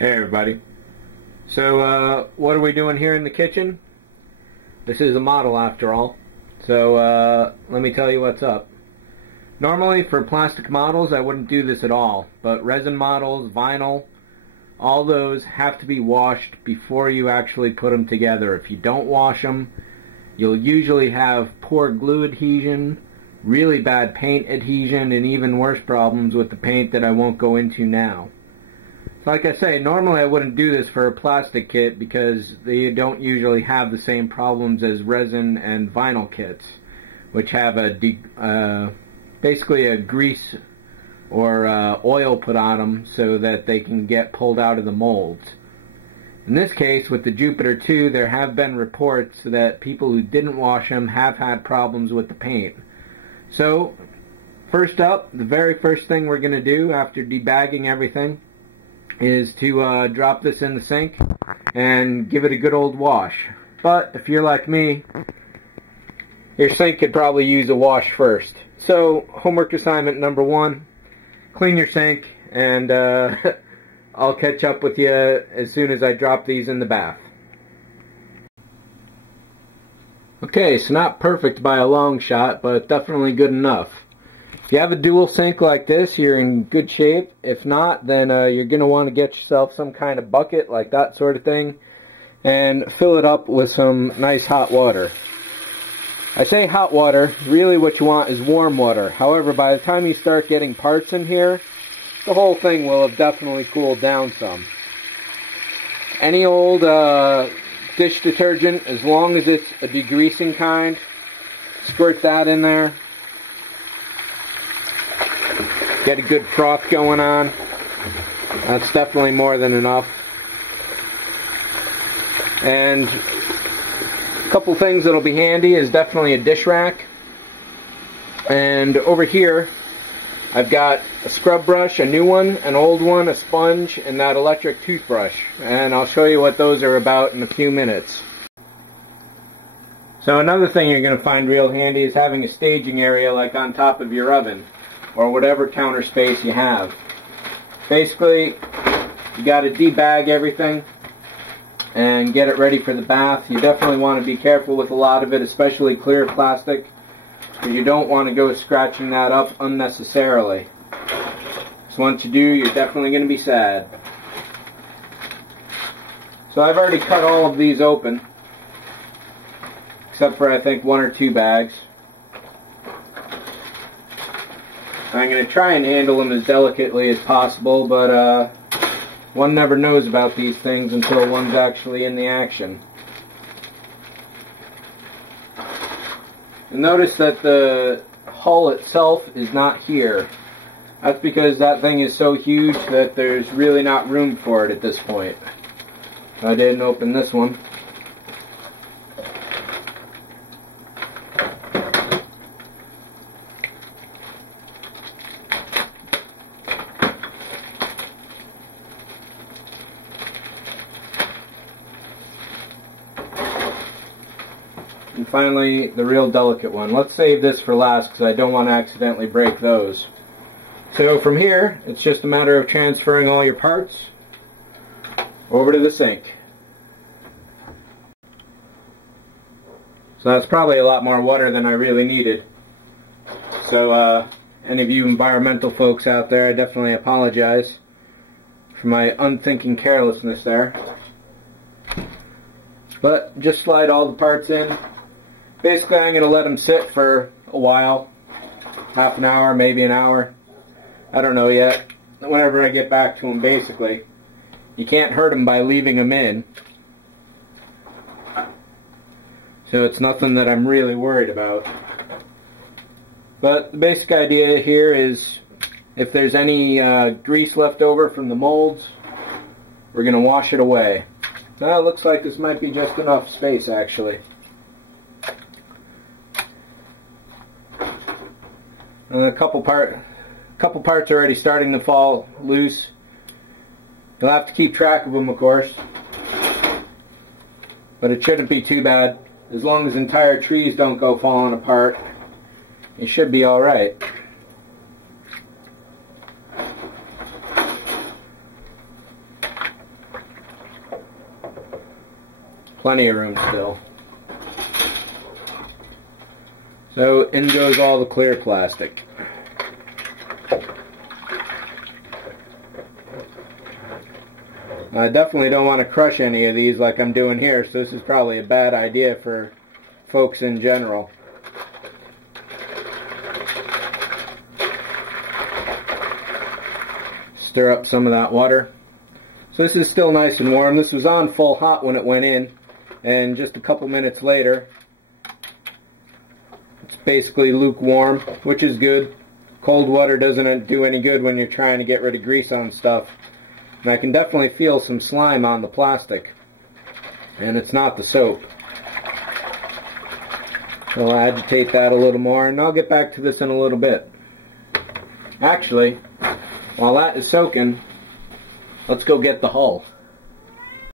Hey everybody. So what are we doing here in the kitchen? This is a model after all. So let me tell you what's up. Normally for plastic models I wouldn't do this at all, but resin models, vinyl, all those have to be washed before you actually put them together. If you don't wash them, you'll usually have poor glue adhesion, really bad paint adhesion, and even worse problems with the paint that I won't go into now. So like I say, normally I wouldn't do this for a plastic kit because they don't usually have the same problems as resin and vinyl kits, which have a basically a grease or oil put on them so that they can get pulled out of the molds. In this case, with the Jupiter 2, there have been reports that people who didn't wash them have had problems with the paint. So, first up, the very first thing we're going to do after debagging everything is to drop this in the sink and give it a good old wash. But if you're like me, your sink could probably use a wash first. So homework assignment number 1, clean your sink, and I'll catch up with you as soon as I drop these in the bath. Okay, so not perfect by a long shot, but definitely good enough. If you have a dual sink like this, you're in good shape. If not, then you're going to want to get yourself some kind of bucket, like that sort of thing, and fill it up with some nice hot water. I say hot water, really what you want is warm water. However, by the time you start getting parts in here, the whole thing will have definitely cooled down some. Any old dish detergent, as long as it's a degreasing kind, squirt that in there. Get a good froth going on. That's definitely more than enough. And a couple things that'll be handy is definitely a dish rack. And over here, I've got a scrub brush, a new one, an old one, a sponge, and that electric toothbrush. And I'll show you what those are about in a few minutes. So another thing you're going to find real handy is having a staging area like on top of your oven, or whatever counter space you have. Basically, you got to debag everything and get it ready for the bath. You definitely want to be careful with a lot of it, especially clear plastic, because you don't want to go scratching that up unnecessarily. So once you do, you're definitely going to be sad. So I've already cut all of these open, except for I think 1 or 2 bags. I'm going to try and handle them as delicately as possible, but one never knows about these things until one's actually in the action. And notice that the hull itself is not here. That's because that thing is so huge that there's really not room for it at this point. I didn't open this one. And finally, the real delicate one. Let's save this for last because I don't want to accidentally break those. So from here, it's just a matter of transferring all your parts over to the sink. So that's probably a lot more water than I really needed. So any of you environmental folks out there, I definitely apologize for my unthinking carelessness there. But just slide all the parts in. Basically, I'm going to let them sit for a while, half an hour, maybe an hour. I don't know yet. Whenever I get back to them, basically. You can't hurt them by leaving them in. So it's nothing that I'm really worried about. But the basic idea here is if there's any grease left over from the molds, we're going to wash it away. So it looks like this might be just enough space, actually. A couple parts already starting to fall loose. You'll have to keep track of them, of course. But it shouldn't be too bad. As long as entire trees don't go falling apart, it should be alright. Plenty of room still. So in goes all the clear plastic. I definitely don't want to crush any of these like I'm doing here, so this is probably a bad idea for folks in general. Stir up some of that water. So this is still nice and warm. This was on full hot when it went in, and just a couple minutes later it's basically lukewarm, which is good. Cold water doesn't do any good when you're trying to get rid of grease on stuff. And I can definitely feel some slime on the plastic, and it's not the soap. So I'll agitate that a little more, and I'll get back to this in a little bit. Actually, while that is soaking, let's go get the hull.